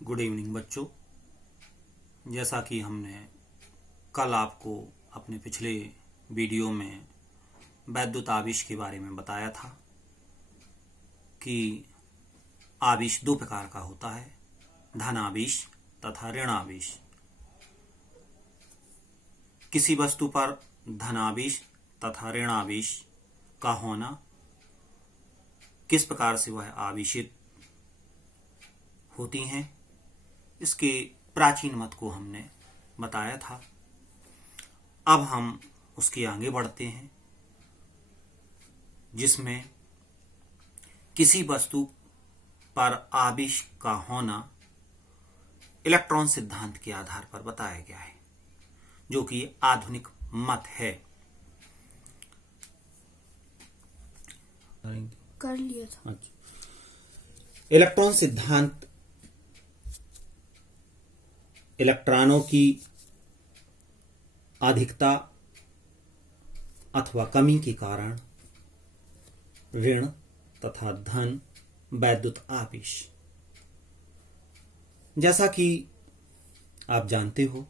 Good evening बच्चों। जैसा कि हमने कल आपको अपने पिछले वीडियो में वैद्युत आवेश के बारे में बताया था कि आवेश दो प्रकार का होता है, धन आवेश तथा ऋण आवेश। किसी वस्तु पर धन आवेश तथा ऋण आवेश का होना, किस प्रकार से वह आवेशित होती हैं, इसके प्राचीन मत को हमने बताया था। अब हम उसके आगे बढ़ते हैं, जिसमें किसी वस्तु पर आवेश का होना इलेक्ट्रॉन सिद्धांत के आधार पर बताया गया है, जो कि आधुनिक मत है। कर लिया था। इलेक्ट्रॉन सिद्धांत इलेक्ट्रॉनों की अधिकता अथवा कमी के कारण ऋण तथा धन वैद्युत आवेश। जैसा कि आप जानते हो,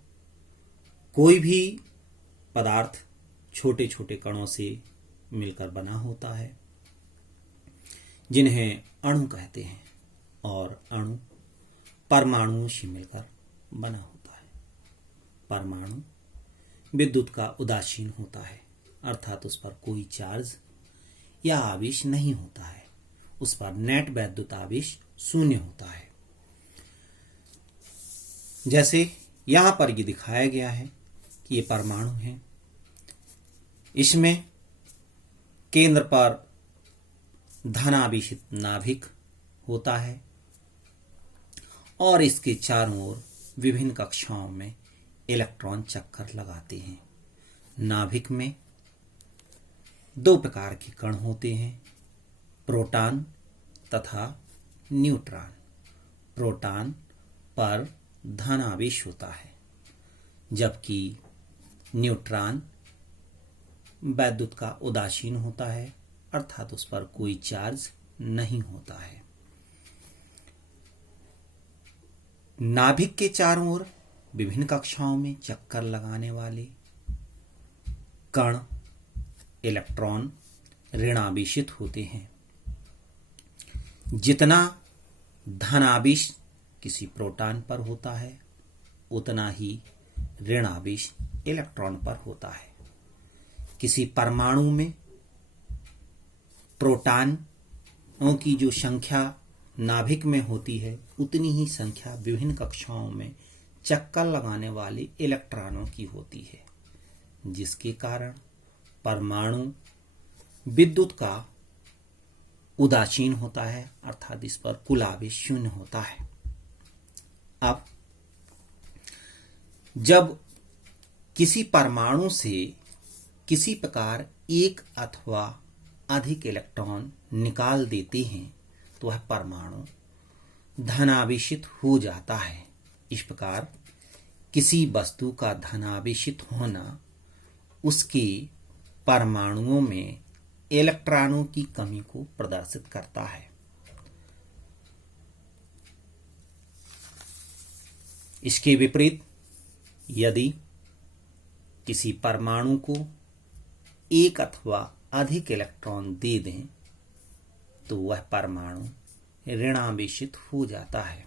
कोई भी पदार्थ छोटे छोटे कणों से मिलकर बना होता है, जिन्हें अणु कहते हैं, और अणु परमाणुओं से मिलकर बना होता है। परमाणु विद्युत का उदासीन होता है, अर्थात उस पर कोई चार्ज या आवेश नहीं होता है, उस पर नेट वैद्युत आवेश शून्य होता है। जैसे यहां पर ये दिखाया गया है कि ये परमाणु है, इसमें केंद्र पर धन आवेशित नाभिक होता है और इसके चारों ओर विभिन्न कक्षाओं में इलेक्ट्रॉन चक्कर लगाते हैं। नाभिक में दो प्रकार के कण होते हैं, प्रोटॉन तथा न्यूट्रॉन। प्रोटॉन पर धन आवेश होता है, जबकि न्यूट्रॉन वैद्युत का उदासीन होता है, अर्थात उस पर कोई चार्ज नहीं होता है। नाभिक के चारों ओर विभिन्न कक्षाओं में चक्कर लगाने वाले कण इलेक्ट्रॉन ऋणावेशित होते हैं। जितना धन आवेश किसी प्रोटॉन पर होता है, उतना ही ऋण आवेश इलेक्ट्रॉन पर होता है। किसी परमाणु में प्रोटॉनों की जो संख्या नाभिक में होती है, उतनी ही संख्या विभिन्न कक्षाओं में चक्कर लगाने वाले इलेक्ट्रॉनों की होती है, जिसके कारण परमाणु विद्युत का उदासीन होता है, अर्थात इस पर कुल आवेश शून्य होता है। अब जब किसी परमाणु से किसी प्रकार एक अथवा अधिक इलेक्ट्रॉन निकाल देते हैं, तो वह परमाणु धनावेशित हो जाता है। इस प्रकार किसी वस्तु का धनावेशित होना उसके परमाणुओं में इलेक्ट्रॉनों की कमी को प्रदर्शित करता है। इसके विपरीत यदि किसी परमाणु को एक अथवा अधिक इलेक्ट्रॉन दे दें, तो वह परमाणु ऋणावेशित हो जाता है।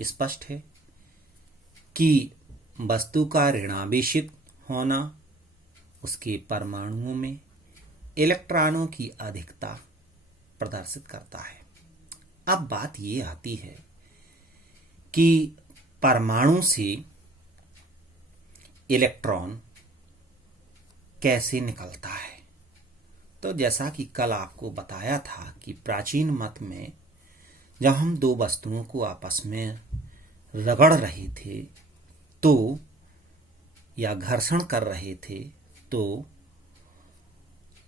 स्पष्ट है कि वस्तु का ऋणावेशित होना उसके परमाणुओं में इलेक्ट्रॉनों की अधिकता प्रदर्शित करता है। अब बात ये आती है कि परमाणु से इलेक्ट्रॉन कैसे निकलता है। तो जैसा कि कल आपको बताया था कि प्राचीन मत में जब हम दो वस्तुओं को आपस में रगड़ रहे थे तो या घर्षण कर रहे थे, तो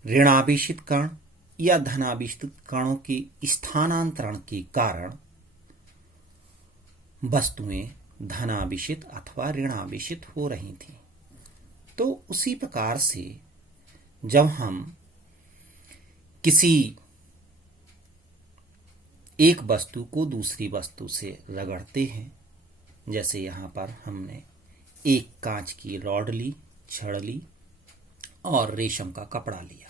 ऋणावेशित कण या धनावेशित कणों के स्थानांतरण के कारण वस्तुएं धनावेशित अथवा ऋणावेशित हो रही थी। तो उसी प्रकार से जब हम किसी एक वस्तु को दूसरी वस्तु से रगड़ते हैं। जैसे यहाँ पर हमने एक कांच की रॉड ली, छड़ ली और रेशम का कपड़ा लिया।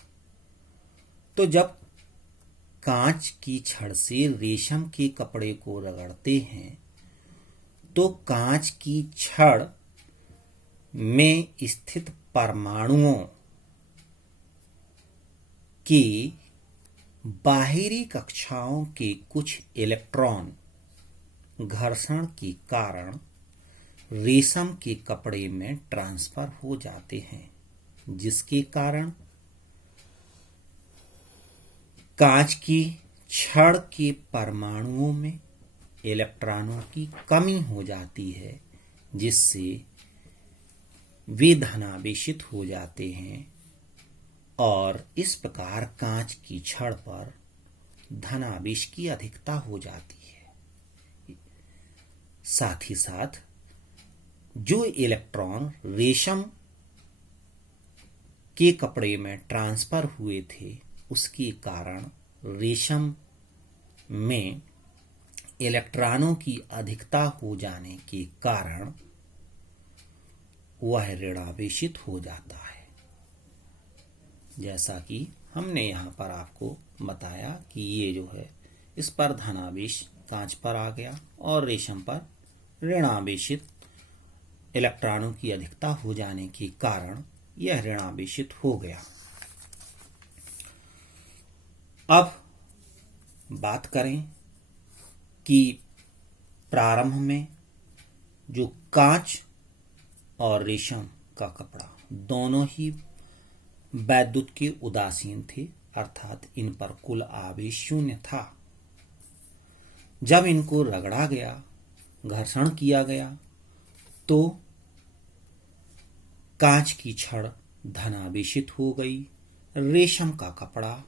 तो जब कांच की छड़ से रेशम के कपड़े को रगड़ते हैं तो कांच की छड़ में स्थित परमाणुओं के बाहरी कक्षाओं के कुछ इलेक्ट्रॉन घर्षण के कारण रेशम के कपड़े में ट्रांसफर हो जाते हैं, जिसके कारण कांच की छड़ के परमाणुओं में इलेक्ट्रॉनों की कमी हो जाती है, जिससे वे धनावेशित हो जाते हैं और इस प्रकार कांच की छड़ पर धनावेश की अधिकता हो जाती है। साथ ही साथ जो इलेक्ट्रॉन रेशम के कपड़े में ट्रांसफर हुए थे, उसके कारण रेशम में इलेक्ट्रॉनों की अधिकता हो जाने के कारण वह ऋणावेशित हो जाता है। जैसा कि हमने यहाँ पर आपको बताया कि ये जो है, इस पर धनावेश कांच पर आ गया और रेशम पर ऋणावेशित इलेक्ट्रॉनों की अधिकता हो जाने के कारण यह ऋणावेशित हो गया। अब बात करें कि प्रारंभ में जो कांच और रेशम का कपड़ा दोनों ही वैद्युत के उदासीन थे, अर्थात इन पर कुल आवेश शून्य था। जब इनको रगड़ा गया, घर्षण किया गया, तो कांच की छड़ धनावेशित हो गई, रेशम का कपड़ा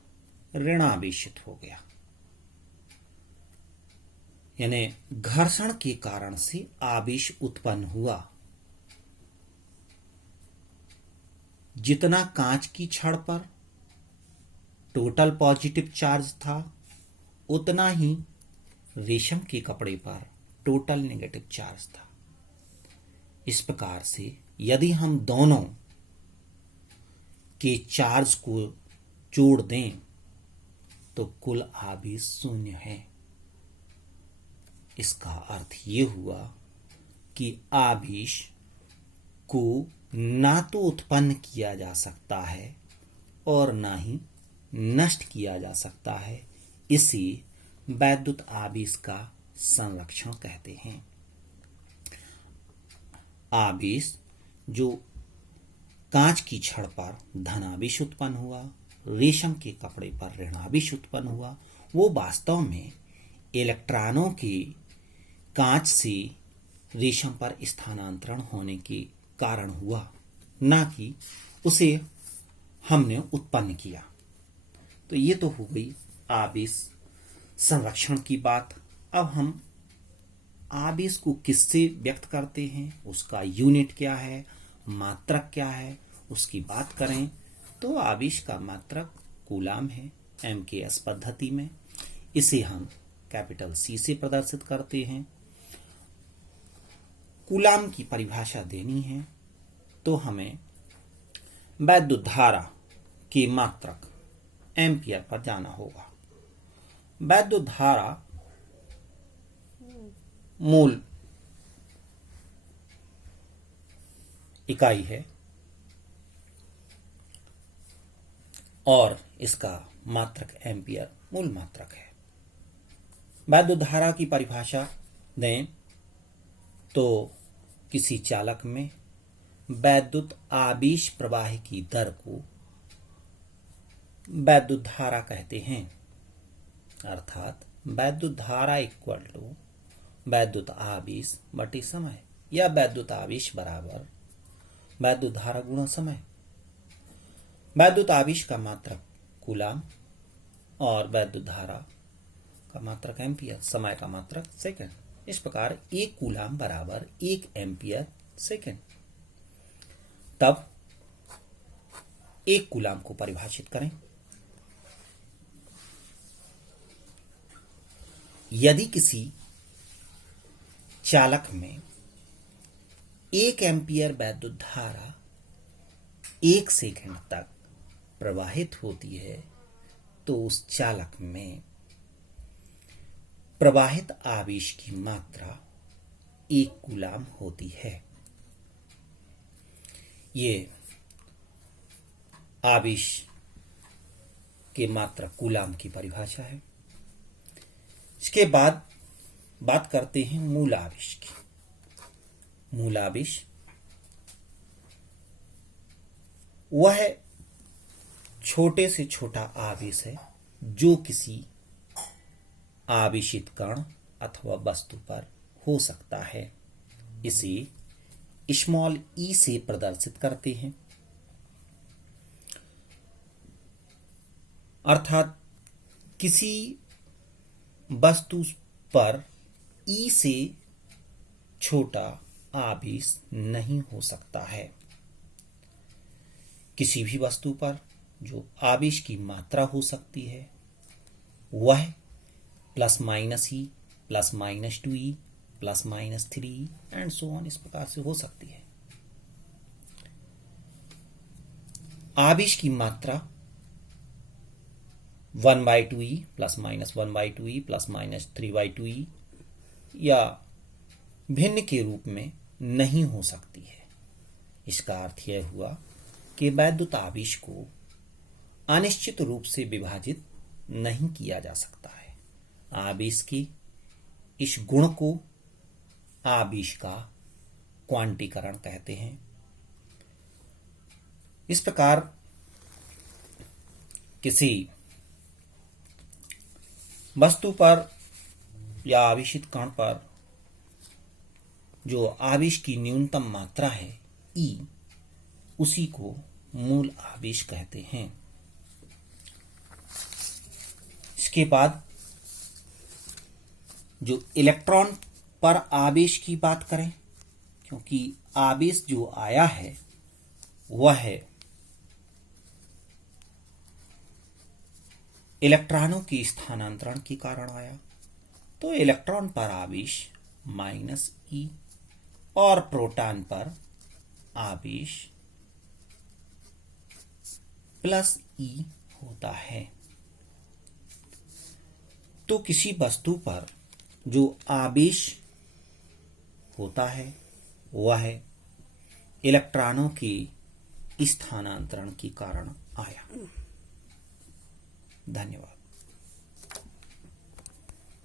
ऋणावेशित हो गया। यानी घर्षण के कारण से आवेश उत्पन्न हुआ। जितना कांच की छड़ पर टोटल पॉजिटिव चार्ज था, उतना ही रेशम के कपड़े पर टोटल नेगेटिव चार्ज था। इस प्रकार से यदि हम दोनों के चार्ज को जोड़ दें तो कुल आवेश शून्य है। इसका अर्थ ये हुआ कि आवेश को ना तो उत्पन्न किया जा सकता है और ना ही नष्ट किया जा सकता है। इसी वैद्युत आवेश का संरक्षण कहते हैं। आवेश जो कांच की छड़ पर धनावेश उत्पन्न हुआ, रेशम के कपड़े पर ऋणावेश उत्पन्न हुआ, वो वास्तव में इलेक्ट्रॉनों के कांच से रेशम पर स्थानांतरण होने के कारण हुआ, ना कि उसे हमने उत्पन्न किया। तो ये तो हो गई आवेश संरक्षण की बात। अब हम आवेश को किससे व्यक्त करते हैं, उसका यूनिट क्या है, मात्रक क्या है, उसकी बात करें तो आवेश का मात्रक कूलाम है MKS पद्धति में। इसे हम कैपिटल C से प्रदर्शित करते हैं। कूलाम की परिभाषा देनी है तो हमें वैद्युत धारा के मात्रक एम्पियर पर जाना होगा। वैद्युत धारा मूल इकाई है और इसका मात्रक एम्पियर मूल मात्रक है। वैद्युत धारा की परिभाषा दें तो किसी चालक में वैद्युत आवेश प्रवाह की दर को वैद्युत धारा कहते हैं। अर्थात वैद्युत धारा इक्वल टू वैद्युत आवेश बटे समय, या वैद्युत आवेश बराबर वैद्युत धारा गुणा समय। वैद्युत आवेश का मात्रक कूलाम और वैद्युत धारा का मात्रक एम्पियर, समय का मात्रक सेकंड। इस प्रकार एक कूलाम बराबर 1 एम्पियर सेकंड। तब एक कूलाम को परिभाषित करें। यदि किसी चालक में 1 एम्पियर वैद्युत धारा 1 सेकंड तक प्रवाहित होती है तो उस चालक में प्रवाहित आवेश की मात्रा 1 कूलाम होती है। ये आवेश के मात्रा कूलाम की परिभाषा है। इसके बाद बात करते हैं मूल आवेश की। मूल आवेश वह छोटे से छोटा आवेश है जो किसी आवेशित कण अथवा वस्तु पर हो सकता है। इसे स्मॉल ई से प्रदर्शित करते हैं। अर्थात किसी वस्तु पर ई से छोटा आवेश नहीं हो सकता है। किसी भी वस्तु पर जो आवेश की मात्रा हो सकती है वह +-E, +-2E, +-3E and so on इस प्रकार से हो सकती है। आवेश की मात्रा 1/2E, +-1/2E, +-3/2E या भिन्न के रूप में नहीं हो सकती है। इसका अर्थ यह हुआ कि वैद्युत आवेश को अनिश्चित रूप से विभाजित नहीं किया जा सकता है। आवेश के इस गुण को आवेश का क्वांटीकरण कहते हैं। इस प्रकार किसी वस्तु पर या आवेशित कण पर जो आवेश की न्यूनतम मात्रा है E, उसी को मूल आवेश कहते हैं। इसके बाद जो इलेक्ट्रॉन पर आवेश की बात करें, क्योंकि आवेश जो आया है वह है इलेक्ट्रॉनों के स्थानांतरण के कारण आया, तो इलेक्ट्रॉन पर आवेश -E और प्रोटॉन पर आवेश +E होता है। तो किसी वस्तु पर जो आवेश होता है वह इलेक्ट्रॉनों के स्थानांतरण के कारण आया। धन्यवाद।